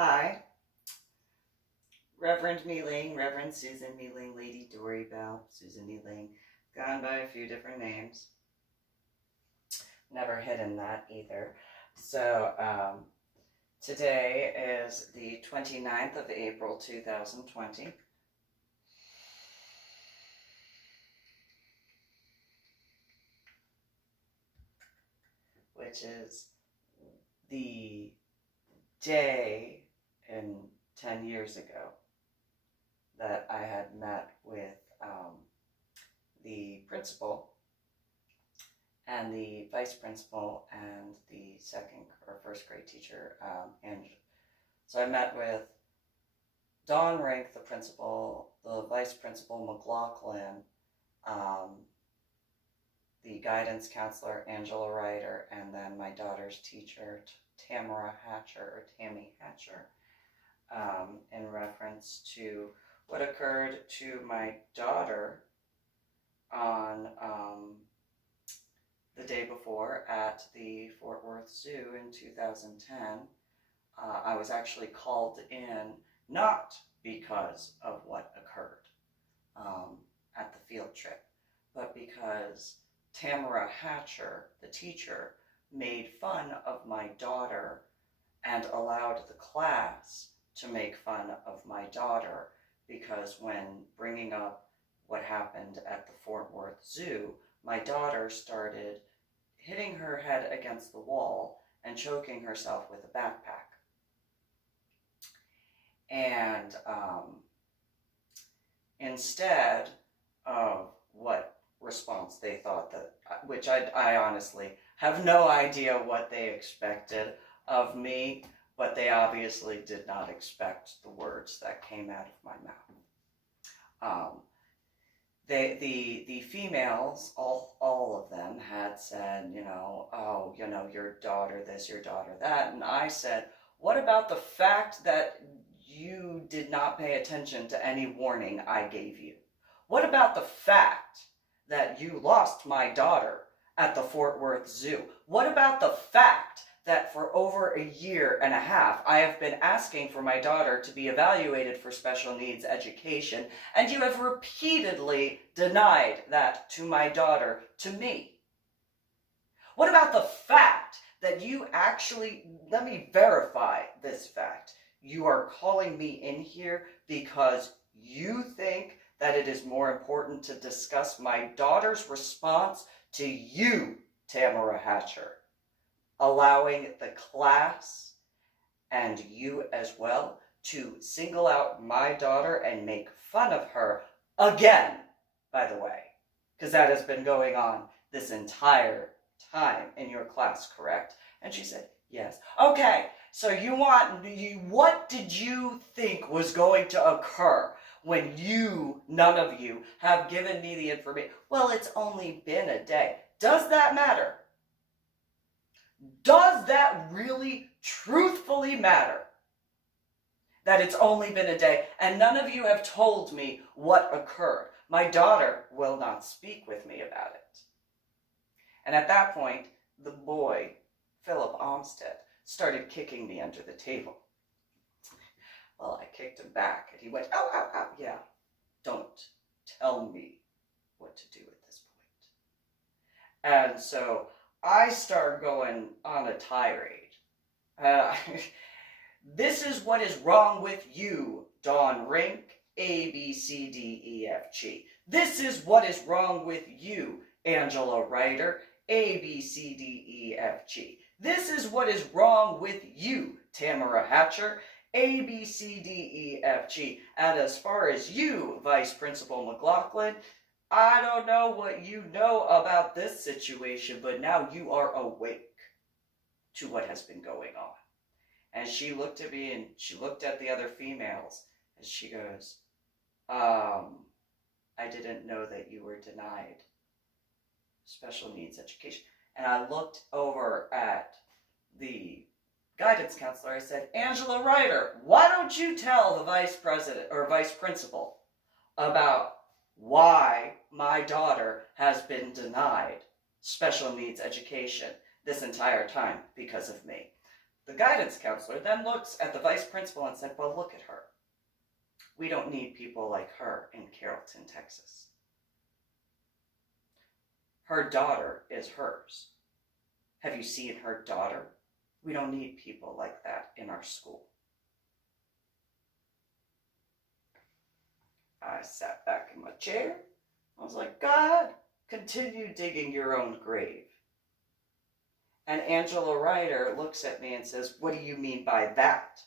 Hi, Reverend MeeLing, Reverend Susan MeeLing, Lady Dori, Belle, Susan MeeLing, gone by a few different names. Never hidden that either. So today is the 29th of April, 2020. Which is the day in 10 years ago that I had met with the principal and the vice principal and the second or first grade teacher, and so I met with Don Rink, the principal, the vice principal, McLaughlin, the guidance counselor, Angela Ryder, and then my daughter's teacher, Tammy Hatcher, in reference to what occurred to my daughter on the day before at the Fort Worth Zoo in 2010. I was actually called in not because of what occurred at the field trip, but because Tamara Hatcher, the teacher, made fun of my daughter and allowed the class to make fun of my daughter because when bringing up what happened at the Fort Worth Zoo, my daughter started hitting her head against the wall and choking herself with a backpack. And instead of what response they thought that, which I honestly have no idea what they expected of me, but they obviously did not expect the words that came out of my mouth. The females, all of them, had said, oh, your daughter this, your daughter that, and I said, what about the fact that you did not pay attention to any warning I gave you? What about the fact that you lost my daughter at the Fort Worth Zoo? What about the fact that for over a year and a half, I have been asking for my daughter to be evaluated for special needs education, and you have repeatedly denied that to my daughter, to me? What about the fact that you actually, let me verify this fact, you are calling me in here because you think that it is more important to discuss my daughter's response to you, Tamara Hatcher, allowing the class and you as well to single out my daughter and make fun of her again, by the way, because that has been going on this entire time in your class, correct? And she said, yes. Okay, so what did you think was going to occur when none of you have given me the information? Well, it's only been a day. Does that matter? Does that really truthfully matter? That it's only been a day and none of you have told me what occurred. My daughter will not speak with me about it. And at that point, the boy, Philip Olmsted, started kicking me under the table. Well, I kicked him back and he went, ow, ow, ow. Yeah, don't tell me what to do at this point. And so I start going on a tirade. This is what is wrong with you, Don Rink, A, B, C, D, E, F, G. This is what is wrong with you, Angela Ryder, A, B, C, D, E, F, G. This is what is wrong with you, Tamara Hatcher, A, B, C, D, E, F, G. And as far as you, Vice Principal McLaughlin, I don't know what you know about this situation, but now you are awake to what has been going on. And she looked at me and she looked at the other females and she goes, I didn't know that you were denied special needs education. And I looked over at the guidance counselor. I said, Angela Ryder, why don't you tell the vice president or vice principal about why my daughter has been denied special needs education this entire time because of me? The guidance counselor then looks at the vice principal and said, well, look at her. We don't need people like her in Carrollton, Texas. Her daughter is hers. Have you seen her daughter? We don't need people like that in our school. I sat back in my chair. I was like, God, continue digging your own grave. And Angela Ryder looks at me and says, what do you mean by that?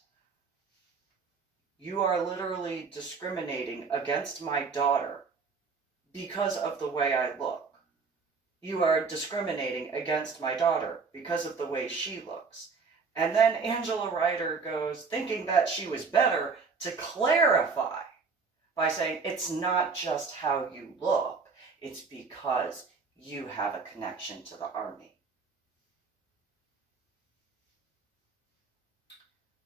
You are literally discriminating against my daughter because of the way I look. You are discriminating against my daughter because of the way she looks. And then Angela Ryder goes, thinking that she was better, to clarify by saying, it's not just how you look, it's because you have a connection to the Army.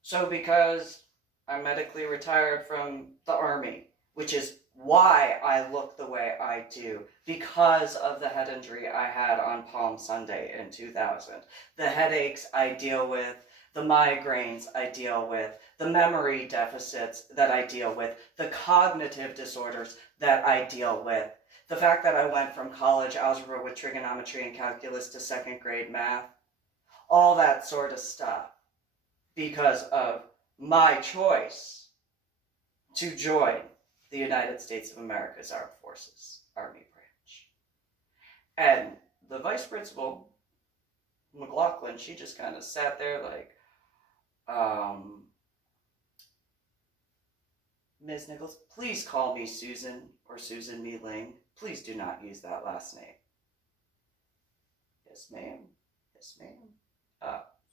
So because I'm medically retired from the Army, which is why I look the way I do, because of the head injury I had on Palm Sunday in 2000. The headaches I deal with, the migraines I deal with, the memory deficits that I deal with, the cognitive disorders that I deal with, the fact that I went from college algebra with trigonometry and calculus to second grade math, all that sort of stuff, because of my choice to join the United States of America's Armed Forces Army branch. And the vice principal, McLaughlin, she just kind of sat there like, Ms. Nichols, please call me Susan or Susan MeeLing. Please do not use that last name. Yes, ma'am. Yes, ma'am.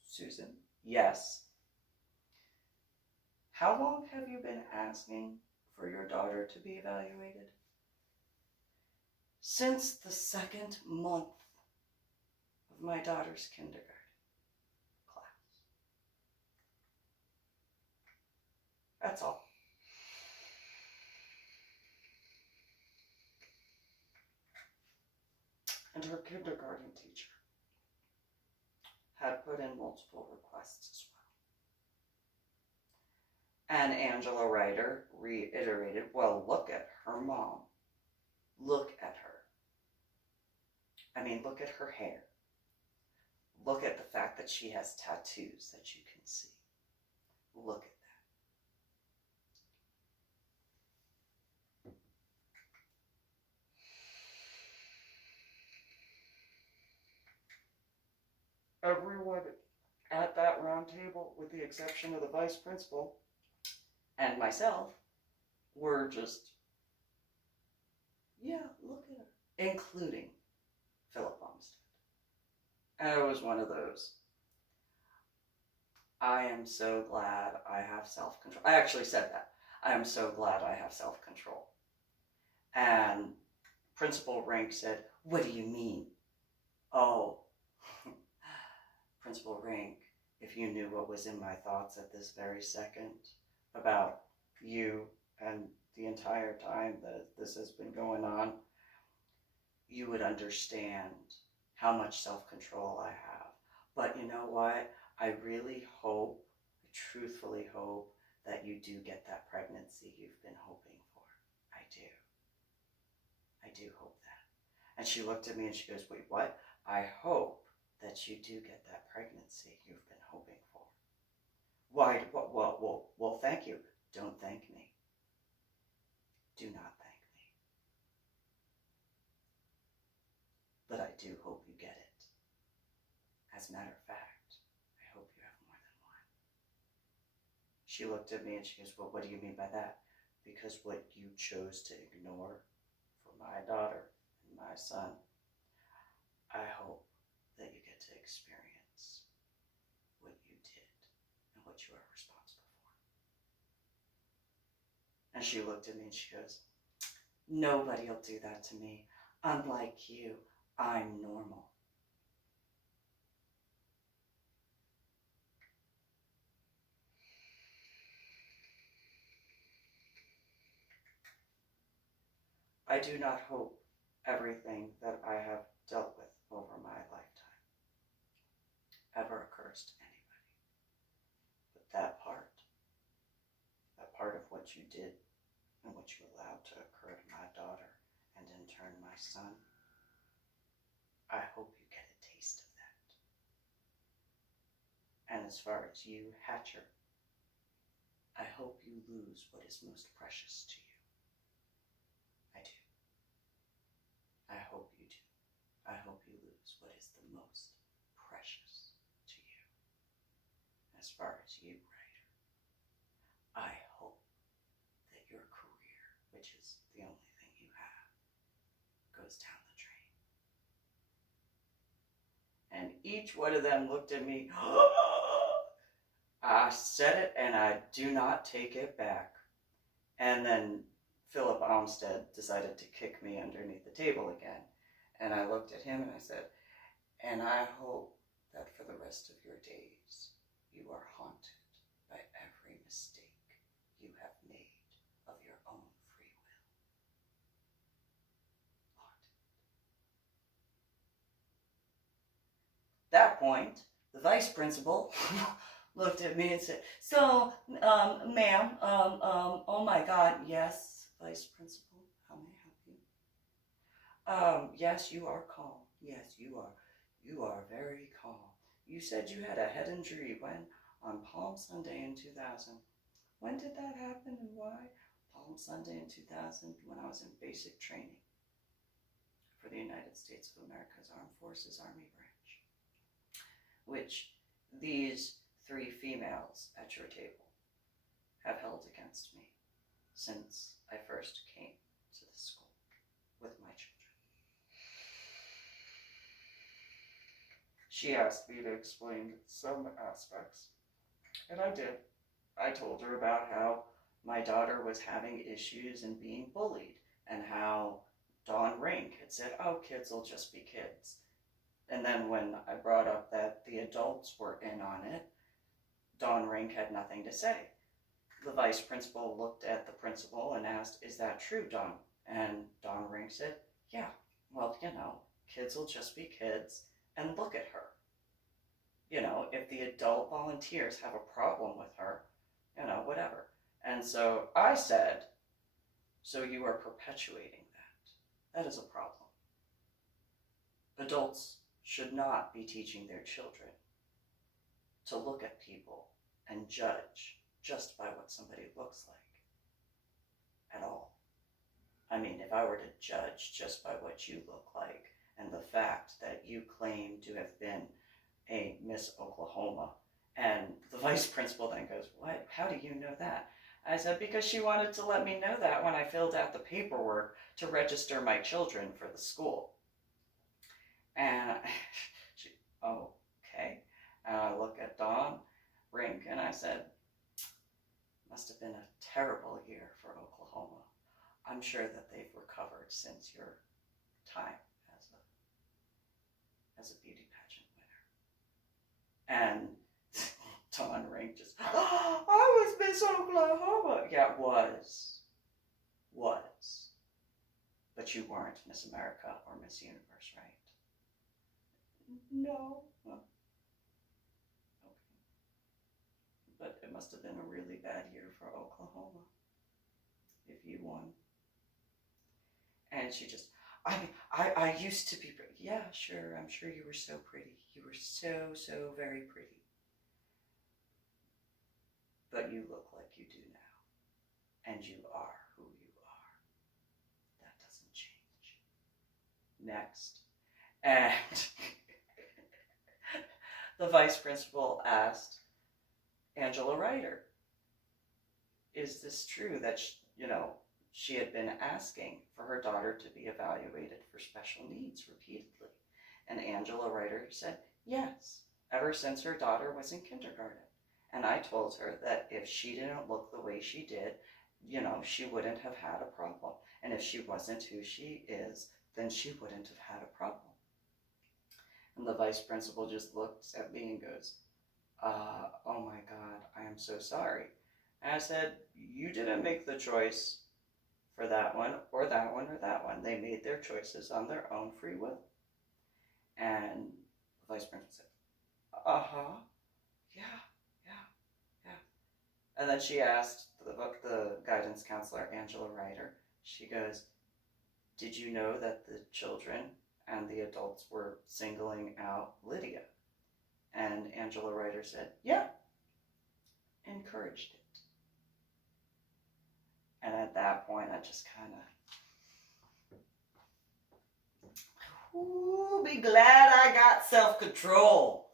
Susan, yes. How long have you been asking for your daughter to be evaluated? Since the second month of my daughter's kindergarten class. That's all. And her kindergarten teacher had put in multiple requests as well. And Angela Ryder reiterated, well, look at her mom. Look at her. I mean, look at her hair. Look at the fact that she has tattoos that you can see. Look at that. Everyone at that round table, with the exception of the vice principal and myself, were just, yeah, look at her, including Philip Bumstead. And it was one of those, I am so glad I have self-control. I actually said that. I am so glad I have self-control. And Principal Rink said, what do you mean? Oh, Principal Rink, if you knew what was in my thoughts at this very second about you and the entire time that this has been going on, you would understand how much self-control I have. But you know what? I really hope, I truthfully hope, that you do get that pregnancy you've been hoping for. I do. I do hope that. And she looked at me and she goes, wait, what? I hope that you do get that pregnancy you've been hoping for. Why? Well, thank you. Don't thank me. Do not thank me. But I do hope you get it. As a matter of fact, I hope you have more than one. She looked at me and she goes, well, what do you mean by that? Because what you chose to ignore for my daughter and my son, I hope that you get to experience what you did and what you are responsible for. And she looked at me and she goes, nobody will do that to me. Unlike you, I'm normal. I do not hope everything that I have dealt with over my lifetime ever occurs to anybody. that part of what you did and what you allowed to occur to my daughter and in turn my son, I hope you get a taste of that. And as far as you, Hatcher, I hope you lose what is most precious to you. I do. I hope you do. I hope you lose what is the most precious to you. As far as you, writer, I hope that your career, which is the only thing you have, goes down the drain. And each one of them looked at me. I said it and I do not take it back. And then Philip Olmsted decided to kick me underneath the table again. And I looked at him and I said, and I hope that for the rest of your days, you are haunted by every mistake you have made of your own free will. Haunted. At that point, the vice principal looked at me and said, so, ma'am, oh my God, yes, vice principal, how may I help you? Yes, you are calm. Yes, you are. You are very calm. You said you had a head injury when? On Palm Sunday in 2000. When did that happen and why? Palm Sunday in 2000 when I was in basic training for the United States of America's Armed Forces Army Branch, which these 3 females at your table have held against me since I first came to the school with my children. She asked me to explain some aspects, and I did. I told her about how my daughter was having issues and being bullied, and how Dawn Rink had said, oh, kids will just be kids. And then when I brought up that the adults were in on it, Dawn Rink had nothing to say. The vice principal looked at the principal and asked, is that true, Dawn? And Dawn Rink said, yeah, well, kids will just be kids, and look at her. If the adult volunteers have a problem with her, whatever. And so I said, so you are perpetuating that. That is a problem. Adults should not be teaching their children to look at people and judge just by what somebody looks like at all. I mean, if I were to judge just by what you look like and the fact that you claim to have been a Miss Oklahoma, and the vice principal then goes, what? How do you know that? I said, because she wanted to let me know that when I filled out the paperwork to register my children for the school. And she, oh, okay. And I look at Dawn Rink and I said, must have been a terrible year for Oklahoma. I'm sure that they've recovered since your time as a beauty pageant winner. And Dawn Rink just, oh, I was Miss Oklahoma. Yeah, was. But you weren't Miss America or Miss Universe, right? No. Well, okay. But it must have been a really bad year for Oklahoma if you won. And she just, I used to be pretty. Yeah, sure, I'm sure you were so pretty. You were so very pretty. But you look like you do now. And you are who you are. That doesn't change. Next. And the vice principal asked Angela Ryder, is this true that, she had been asking for her daughter to be evaluated for special needs repeatedly? And Angela Ryder said, yes, ever since her daughter was in kindergarten. And I told her that if she didn't look the way she did, she wouldn't have had a problem. And if she wasn't who she is, then she wouldn't have had a problem. And the vice principal just looks at me and goes, oh my God, I am so sorry. And I said, you didn't make the choice for that one or that one or that one. They made their choices on their own free will. And the vice principal said, yeah, And then she asked the guidance counselor, Angela Ryder, she goes, did you know that the children and the adults were singling out Lydia? And Angela Ryder said, yeah, encouraged it. And at that point, I just kind of, be glad I got self-control.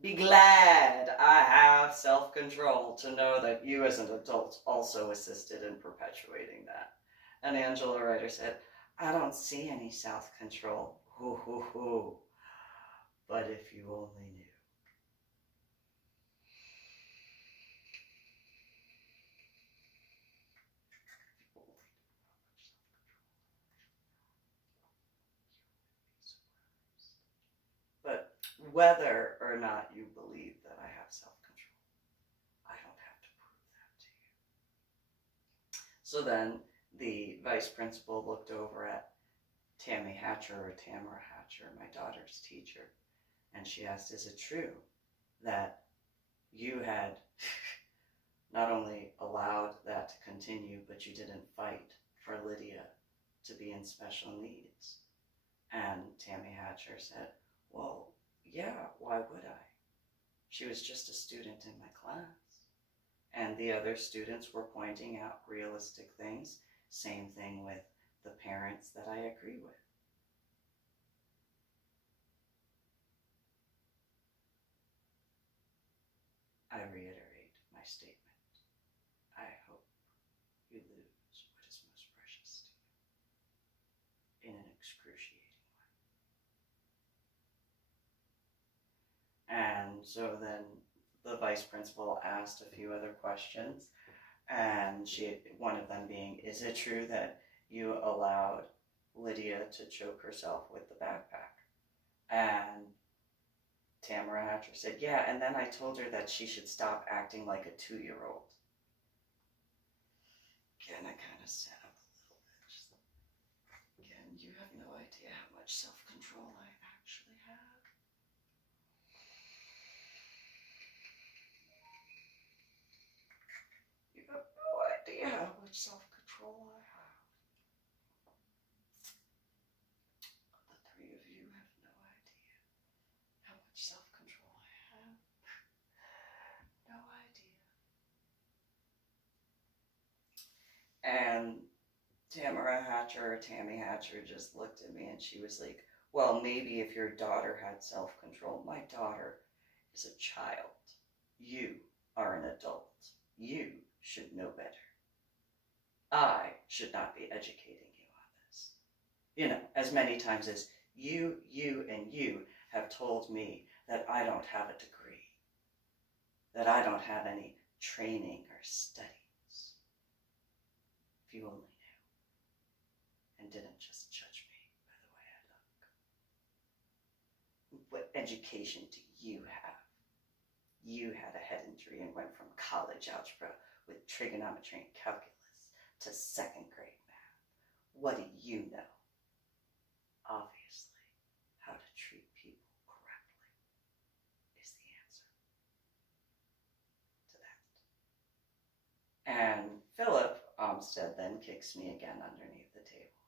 Be glad I have self-control to know that you as an adult also assisted in perpetuating that. And Angela Ryder said, I don't see any self-control. Hoo, hoo, hoo. But if you only knew. But whether or not you believe that I have self-control, I don't have to prove that to you. So then the vice principal looked over at Tammy Hatcher, or Tamara Hatcher, my daughter's teacher, and she asked, is it true that you had not only allowed that to continue, but you didn't fight for Lydia to be in special needs? And Tammy Hatcher said, well, yeah, why would I? She was just a student in my class. And the other students were pointing out realistic things. Same thing with the parents that I agree with. I reiterate my statement. I hope you lose what is most precious to you in an excruciating way. And so then the vice principal asked a few other questions, and one of them being, is it true that you allowed Lydia to choke herself with the backpack? And Tamara Hatcher said, yeah, and then I told her that she should stop acting like a 2-year-old. Again, I kind of sat up a little bit. Again, you have no idea how much self-control I actually have. You have no idea how much self-control I have. The three of you have no idea how much self-control I have. No idea. And Tamara Hatcher, or Tammy Hatcher, just looked at me and she was like, well, maybe if your daughter had self-control. My daughter is a child. You are an adult. You should know better. I should not be educating you on this. You know, as many times as you, and you have told me that I don't have a degree, that I don't have any training or studies. If you only knew, and didn't just judge me by the way I look. What education do you have? You had a head injury and went from college algebra with trigonometry and calculus to 2nd grade math. What do you know? Obviously, how to treat people correctly is the answer to that. And Philip Olmsted then kicks me again underneath the table.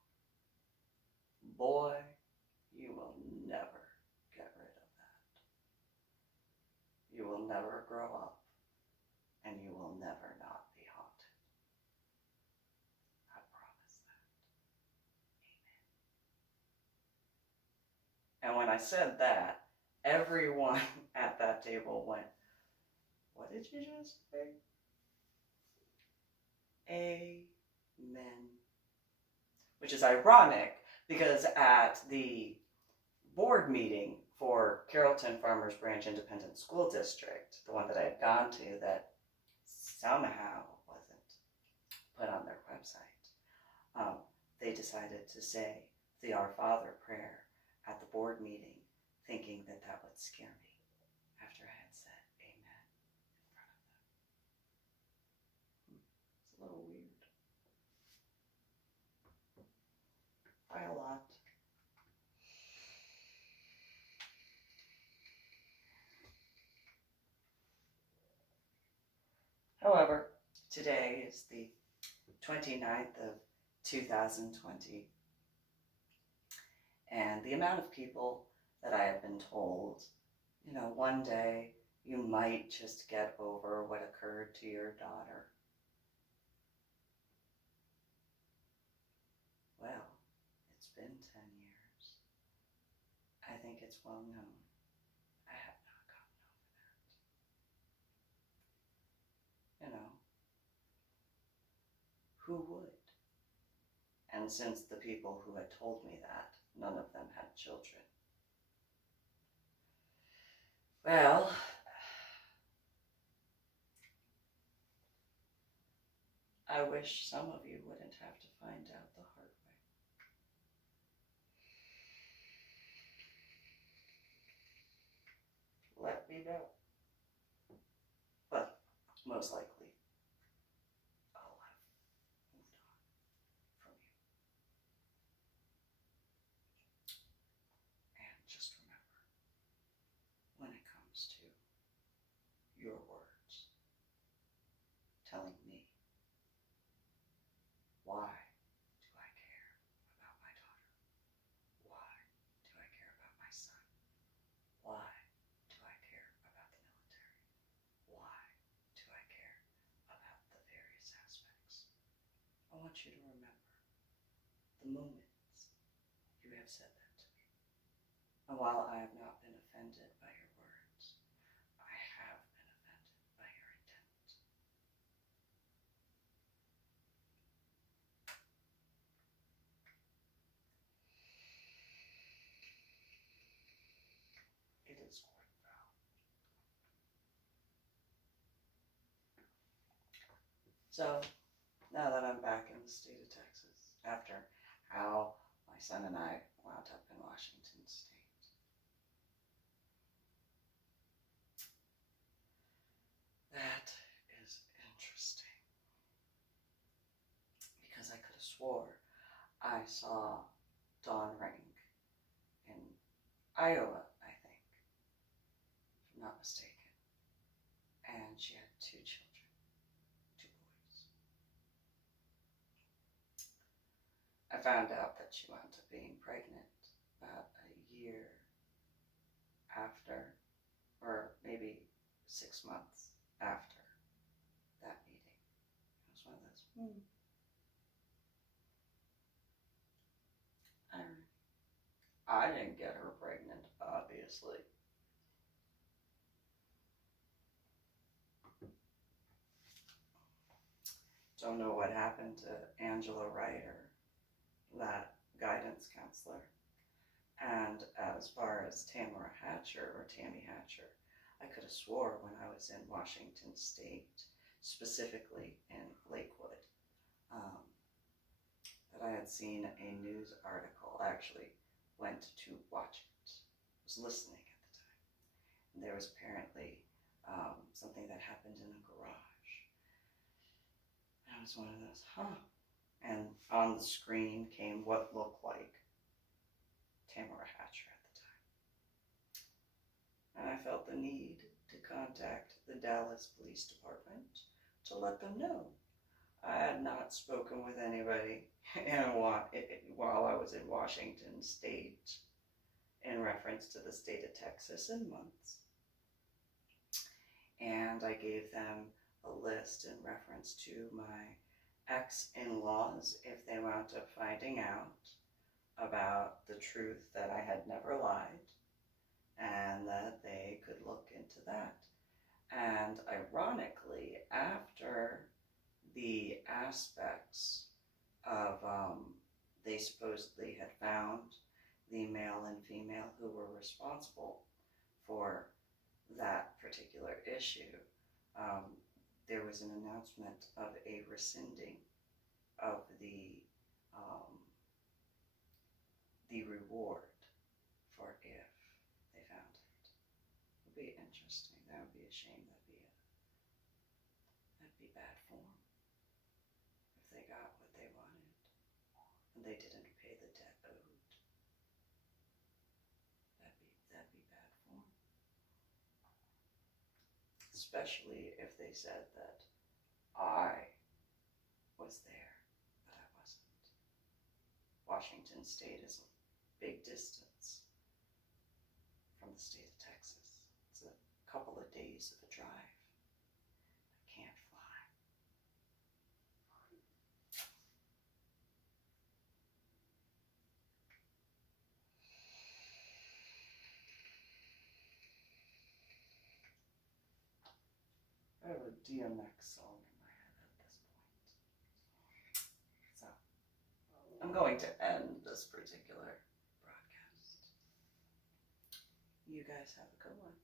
Boy, you will never get rid of that. You will never grow up, and you will never not be haunted. I promise that. Amen. And when I said that, everyone at that table went, what did you just say? Amen. Which is ironic, because at the board meeting for Carrollton Farmers Branch Independent School District, the one that I had gone to that somehow wasn't put on their website, they decided to say the Our Father prayer at the board meeting, thinking that that would scare me after I had said amen in front of them. It's a little weird. By a lot. However, today is the 29th of 2020, and the amount of people that I have been told, you know, one day you might just get over what occurred to your daughter. Well, it's been 10 years. I think it's well known. I have not gotten over that. You know, who would? And since the people who had told me that, none of them had children. Well, I wish some of you wouldn't have to find out the hard way. Let me know. But most likely, I'll have moved on from you. And just remember, when it comes to your words, telling me, why do I care about my daughter? Why do I care about my son? Why do I care about the military? Why do I care about the various aspects? I want you to remember the moments you have said that to me. And while I have not been offended by your words, I have been offended by your intent. It is quite valid. So, now that I'm back in the state of Texas, after how my son and I wound up in Washington State, that is interesting. Because I could have swore I saw Dawn Ring in Iowa, I think, if I'm not mistaken. And she had 2 children, 2 boys. I found out that she wound up being pregnant about a year after, or maybe 6 months after that meeting. It was one of those, I didn't get her pregnant, obviously. Don't know what happened to Angela Ryder, that guidance counselor. And as far as Tamara Hatcher, or Tammy Hatcher, I could have swore when I was in Washington State, specifically in Lakewood, that I had seen a news article. I actually went to watch it. I was listening at the time. And there was apparently something that happened in a garage. And I was one of those, And on the screen came what looked like Tamara Hatcher at the time. And I felt the need to contact the Dallas Police Department to let them know I had not spoken with anybody while I was in Washington State in reference to the state of Texas in months. And I gave them a list in reference to my ex-in-laws if they wound up finding out about the truth that I had never lied, and that they could look into that. And ironically, after the aspects of, they supposedly had found the male and female who were responsible for that particular issue, there was an announcement of a rescinding of the reward for if they found it. It would be interesting. That would be a shame. That'd be bad form if they got what they wanted and they didn't pay the debt owed. That'd be bad form. Especially if they said that I was there, but I wasn't. Washington State is a big distance from the state of Texas. It's a couple of days of a drive. I can't fly. I have a DMX song in my head at this point. So, I'm going to end this particular broadcast. You guys have a good one.